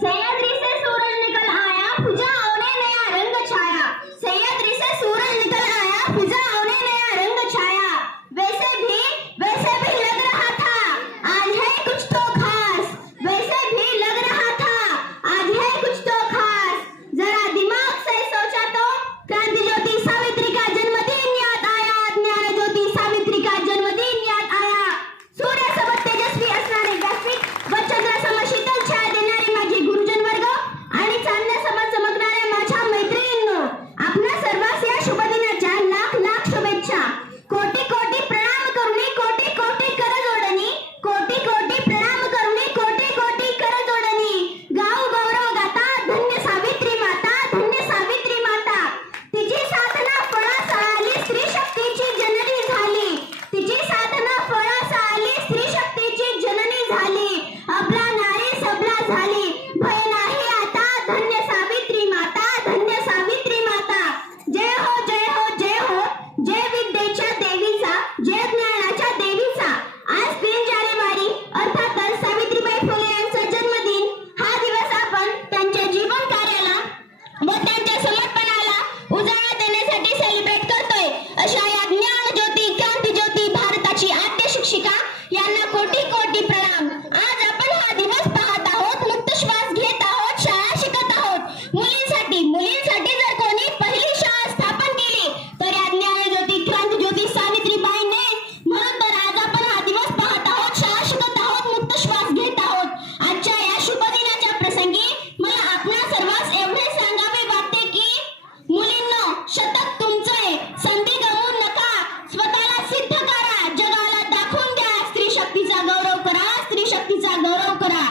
Sem a triscessura বিচার গৌরব করা